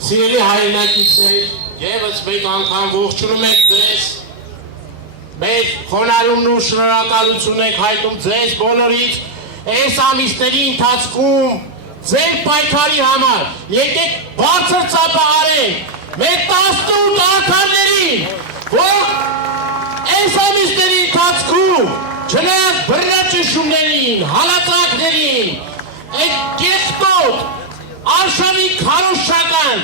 Սիրելի հայրենակիցներ, ևս մեկ անգամ ողջունում եք ձեզ, մեր խոնարհումն ու շնորհակալություն ենք հայտնում ձեզ բոլորից, այս ամիսների ընթացքում ձեր պայքարի համար, եկեք բարձր ծափահարենք մեր 18 անդամներին, որ այս ամիսների ընթացքում չնայած բռնաճնշումներին, հալածանքներին, այդ կեղտոտ, արշավի քարոզչական,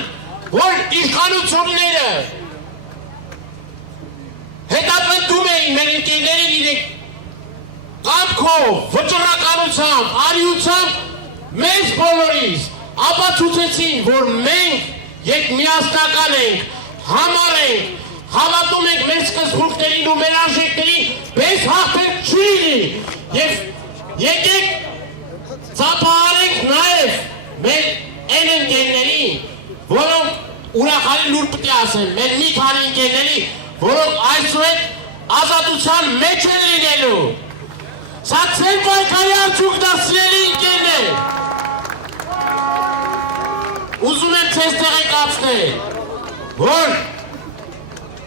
որ իշխանությունները հետապնդում էին մեր ընկերներին իրենք կամքով, վճռականությամբ, արիությամբ մեզ բոլորիս ապացուցեցին, որ մենք եկ միասնական ենք, համառ ենք, հավատում ենք մեր սկզբունքներին ու մեր արժեքներին, պես հաղթել չի լինի եւ եկեք ծափահարենք նաեւ մեր այն ընկերներին, որոնք ուրախալի լուր պետք է ասեն, մեր մի քանի ընկերների, որոնք այսուհետ ազատության մեջ են լինելու։ Սա ձեր պայքարի արդյունքն է, սիրելի ընկերներ։ Ուզում եմ ձեզ տեղեկացնել, որ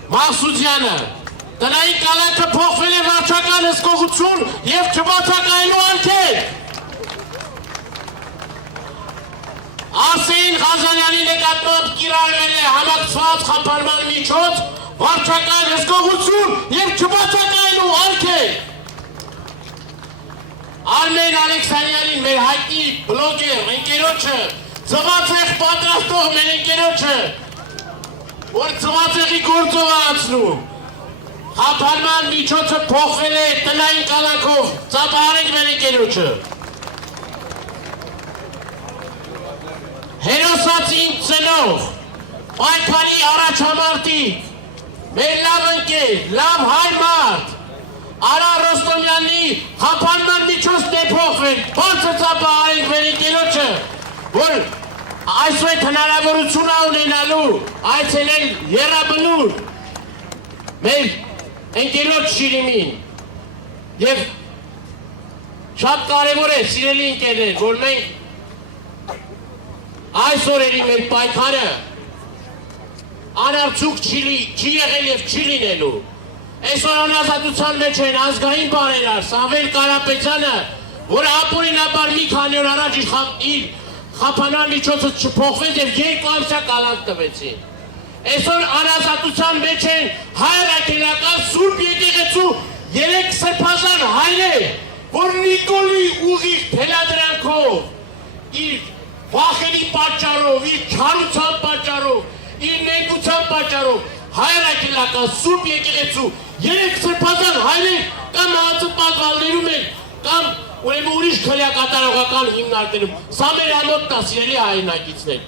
Մաղսուդյանը տնային կալանքը փոխվել է վարչական հսկողություն եւ չբացակայելու արգելք։ Արսեն Ղազարյանի նկատմամբ կիրառվել է համակցված խափանման միջոց վարչական հսկողություն եւ չբացակայելու արգելք։ Արմեն Ալեքսանյանին, մեր հայտնի բլոգեր, ընկերոջը, ծվացեղ պատրաստող մեր ընկերոջը, որ ծվացեղի գործով անցնում, խափանման միջոցը փոխվել է տնային կալանքով, ծափահարենք մեր ընկերոջը։ Հերոսացին ծնող, պայքարի առաջամարտիկ, մեր լավ ընկեր, լավ հայ մարդ, Արա Ռոստոմյանի խափանման միջոցն է փոխվել, բարձր ծափահարենք մեր ընկերոջը, որ այսօր հնարավորություն ունենալու այցելել Եռաբլուր մեր ընկերոջ Շիրիմին եւ շատ կարեւոր է, սիրելի ընկերներ, որ մենք այս օրերի մեր պայքարը անարդյունք չի եղել եւ չի լինելու։ Այսօր անազատության մեջ են ազգային բարերար Սամվել Կարապետյանը, որը ապօրինաբար մի քանի օր առաջ իր խափանման միջոցը չփոխվեց եւ 2 ամսյա կալանք տվեցին։ Այսօր անազատության մեջ են հայրաքելական Սուրբ Եկեղեցու 3 սրբազան հայրեր, որ Նիկոլի ուղիղ թելադրանքով իր վախերի պատճառով, իր չարության պատճառով, իր նենգության պատճառով հայրաքելական Սուրբ Եկեղեցու 3 սրբազան հայրեր կամ հացը պատվալներում են, կամ ուրեմն ուրիշ քրեակատարողական հիմնարկներում։ Սա մեր ամոթն է, սիրելի հայրենակիցներ։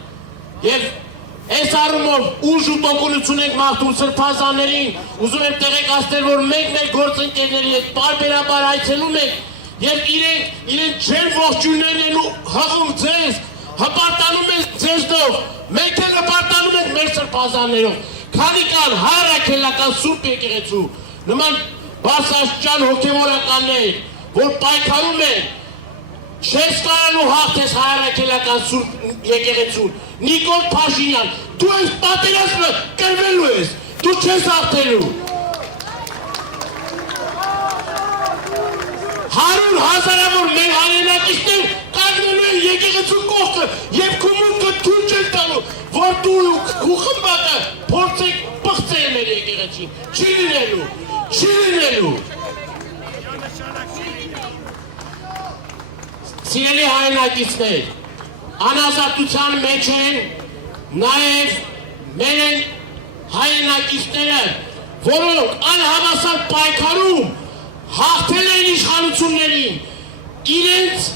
Եվ այս առումով ուժ ու տոկունություն ենք մաղթում սրբազաններին, ուզում եմ տեղեկացնել, որ մենք մեր գործընկերների հետ պարբերաբար այցելում ենք եւ իրենք ջեր ողջույններն են ու հղում ձեզ, հպարտանում են ձեզնով, մենք էլ հպարտանում ենք մեր սրբազաններով։ Քանի կան հայրաքելական Սուրբ Եկեղեցու նման բարձրաստիճան հոգևորականներ, որ պայքարում են, չես կարանու հաղթես հայրաքելական Սուրբ Եկեղեցուն։ Նիկոլ Փաշինյան, դու այս պատերազմը կրվելու ես, դու չես հաղթելու։ 100 հազարավոր մեր հայրենակիցներ կանգնելու են եկեղեցու կողքը եւ քո մուտքը թույլ չեն տալու, որ դու ու խմբակը փորձեք պղծել մեր եկեղեցին։ Չի լինելու, չի լինելու։ Սիրելի հայրենակիցներ, անազատության մեջ են նաեւ մեր հայրենակիցները, որոնք անհավասար պայքարում հաղթել են իշխանություններին, իրենց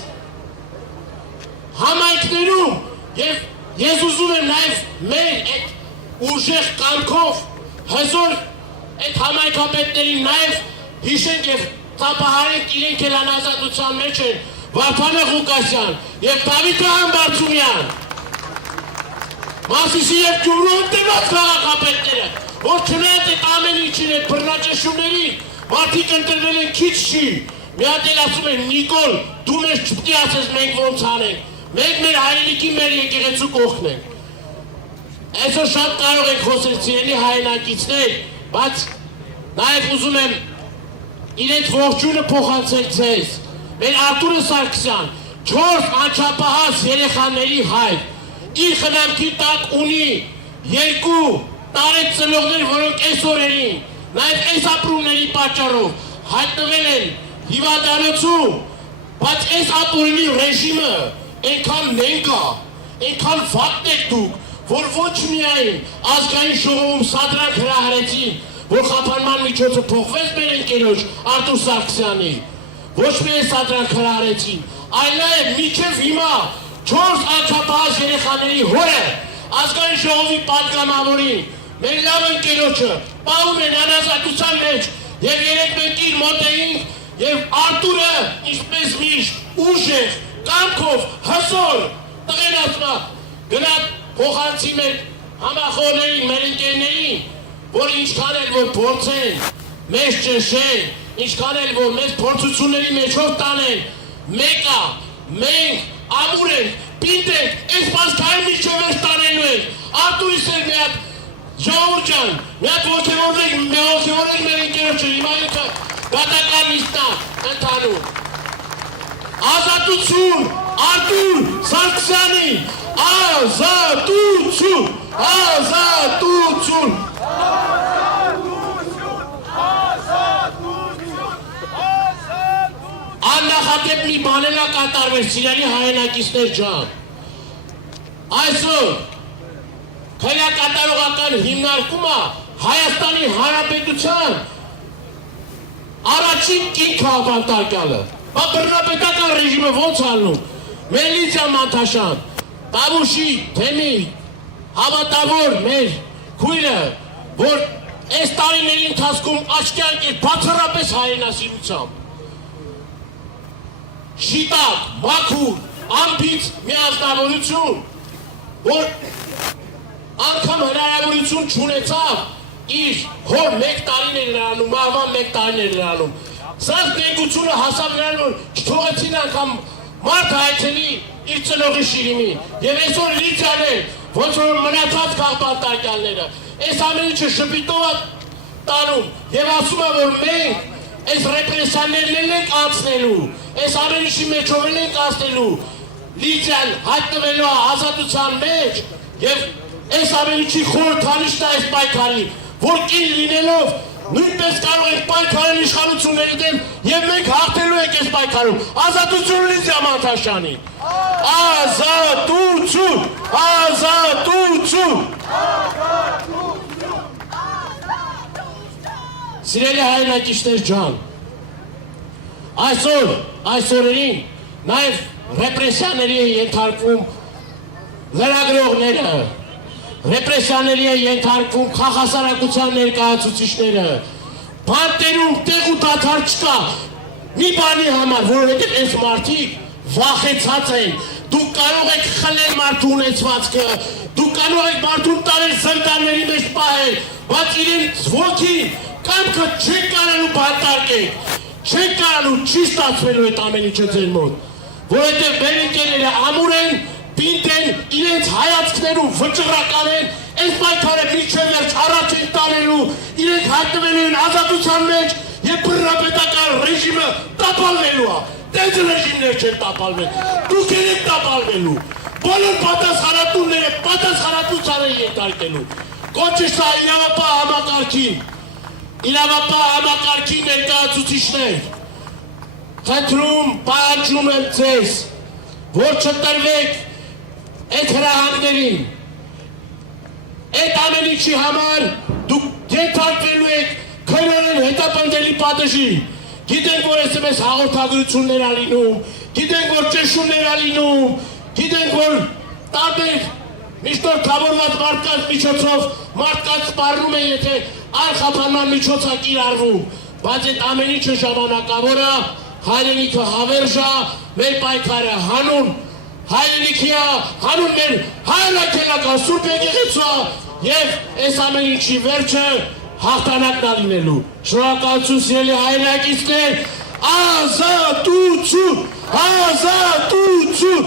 համայնքներում եւ ես ուզում եմ նաեւ մեր այդ ուժեղ կամքով հզոր այդ համայնքապետներին նաեւ հիշենք եւ ծափահարենք իրենք էլ անազատության մեջ են Վարդան Ղուկասյան եւ Դավիթ Համբարձումյան, Մասիսի եւ Գյումրու ընտրված քաղաքապետները, որ չնայած այդ ամեն ինչին այդ բռնաճնշումներին մարդիկ ընտրվել են քիչ չի, մի հատ էլ ասում են Նիկոլ, դու մեզ չպետք է ասես մենք ոնց անենք, մենք մեր հայրենիքի մեր եկեղեցու կողքն ենք։ Այսօր շատ կարող եք խոսել սիրելի հայրենակիցներ, բայց նաև ուզում եմ իրենց ողջույնը փոխանցել ձեզ։ Մեր Արտուրը Սարգսյան 4 անչափահաս երեխաների հայր, իր խնամքի տակ ունի 2 տարեց ծնողներ, որոնք այս օրերին, նաև այս ապրումների պատճառով հայտնվել են հիվանդանոցում, բայց այս ապօրինի ռեժիմը այնքան նենգ է, այնքան վատ եք դուք, որ ոչ միայն ազգային ժողովում սադրանք հրահրեցին, որ խափանման միջոցը փոխվեց մեր ընկերոջ Արտուր Սարգսյանի, ոչ միայն սադրանք հրահրեցին, այլ նաև մինչև հիմա 4 անչափահաս երեխաների հորը ազգային ժողովի պատգամավորին, մեր լավ ընկերոջը պահում են անազատության մեջ և երեք մենք իր մոտ էինք և Արտուրը ինչպես միշտ ուժեղ, կամքով, հզոր, տղեն ասма գնա փոխանցի մեր համախոհներին, մեր ընկերներին, որ ինչքան էլ որ փորձեն, մեզ ճնշեն, ինչքան էլ որ մեզ փորձությունների մեջով տանեն, մեկը, մենք ամուր ենք, պինդ ենք, այս պասկային միջով ես տանելու ենք, Արտուրիս էլ մի հատ ժողովուրդ ջան, մի հատ ոգևորեք մեր ընկերոջը, հիմա ինքը դատական նիստա ընդհանում։ Ազատություն, Արտուր Սարգսյանի, ազատություն, ազատություն, աննախադեպ մի բանել է կատարվել, սիրելի հայրենակիցներ ջան։ Այսօր քննարկատարողական հիմնարկումը Հայաստանի Հանրապետության առաջին կին քաղաքապետարանը, բռնապետական ռեժիմը ոնց ալնում, Մելիցիա Մանթաշյան, Տավուշի թեմի հավատավոր մեր քույրը, որ այս տարիների ընթացքում աչքի ընկել բացառապես հայրենասիրությամբ, շիտակ, մաքուր, ամբից միասնավորություն, որ անգամ հնարավորություն չունեցավ իր հոր մեկ տարին էր նրանում, մահվան մեկ տարին էր նրանում։ Սրանց նենգությունը հասավ նրան, որ չթողեցին անգամ մարդ հայցելի իր ծնողի շիրիմի։ Եվ այսօր լիցան են, ոնց որ մնացած քաղաքապետարները, այս ամեն ինչը շպիտով է տանում և ասում է, որ մենք այս ռեպրեսիաներն ենք անցնելու, այս ամեն ինչի մեջով ենք անցնելու, լիցան հայտնվելու ազատության մեջ և այս ամեն ինչի խորհրդանիշն է այս պայքարի, որ կին լինելով նույնպես կարող ենք պայքարել իշխանությունների դեմ և մենք հաղթելու ենք այս պայքարում։ Ազատություն Լիցիա Մանթաշյանի։ Ազատություն, ազատություն։ Սիրելի հայրենակիցներ ջան, այսօրերին նաև ռեպրեսիաների են ենթարկվում լրագրողները, ռեպրեսիաների են ենթարկվում քաղաքասարակության ներկայացուցիչները, բանտերում տեղ ու դադար չկա մի բանի համար, որովհետև այս մարդիկ վախեցած են, դուք կարող եք խլել մարդու ունեցվածքը, դուք կարող եք մարդուն տարել զնդանների մեջ պահել, բայց իրենց ոգին կամքը չեք կարելու բանտարկեք, չեք կարելու, չի ստացվելու այդ ամեն ինչը ձեր մոտ, որովհետև մեր ընկերները ամուր են, պինդ են, իրենց հայացքներում վճռական են, այս պայքարը մինչև վերջ առաջ են տանելու, իրենք հայտնվելու են ազատության մեջ և բռնապետական ռեժիմը տապալվելու է, տենց ռեժիմներ չեն տապալվել, դուք եք տապալվելու, բոլոր պատասխանատուները պատասխանատվության են ենթարկելու, կոչը սա իրավապահ համակարգի ներկայացուցիչներ, խնդրում պահանջում եմ ձեզ, որ չտրվեք այդ հրահանգներին, այդ ամեն ինչի համար դուք ենթարկվելու եք քնորեն հետապնդելի պատժի, գիտենք, որ SMS հաղորդագրություններ ա լինում, գիտենք, որ ճնշումներ ա լինում, գիտենք, որ տարբեր միշտորդավորված մարդկանց միջոցով մարդկանց սպառնում են, եթե այլ խափանման միջոց ա կիրառվում, բայց այդ ամեն ինչը ժամանակավոր է, հայրենիքը հավերժ է, մեր պայքարը հանուն հայրենիքի է, հանուն մեր հայրենական Սուրբ Եկեղեցու է և այս ամեն ինչի վերջը հաղթանակն է լինելու։ Շնորհակալություն սիրելի հայրենակիցներ, ազատություն, ազատություն։